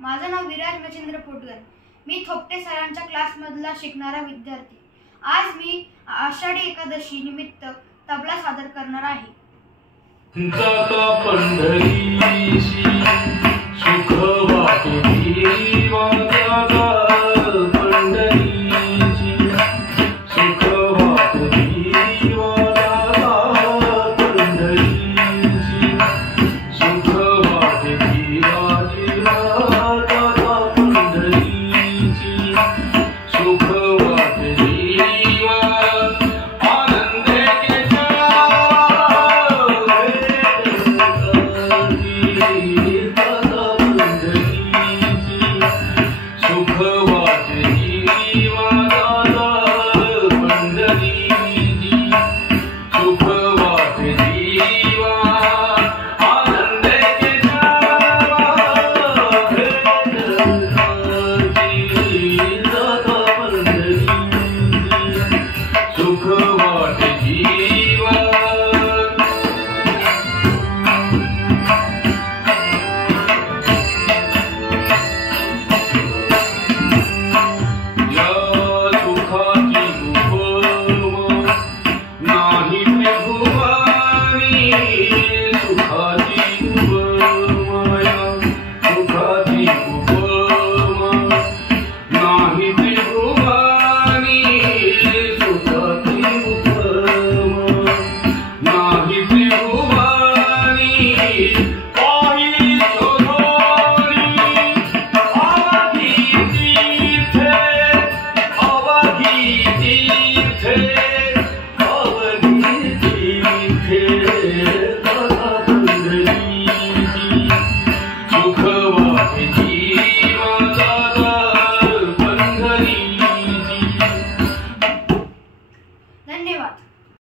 माझं नाव विराज मच्छिंद्र पोटकर. मी थोपटे सरांच्या क्लासमधला शिकणारा विद्यार्थी. आज मी आषाढी एकादशी निमित्त तबला सादर करणार आहे. जाता पंढरीशी सुख वाटे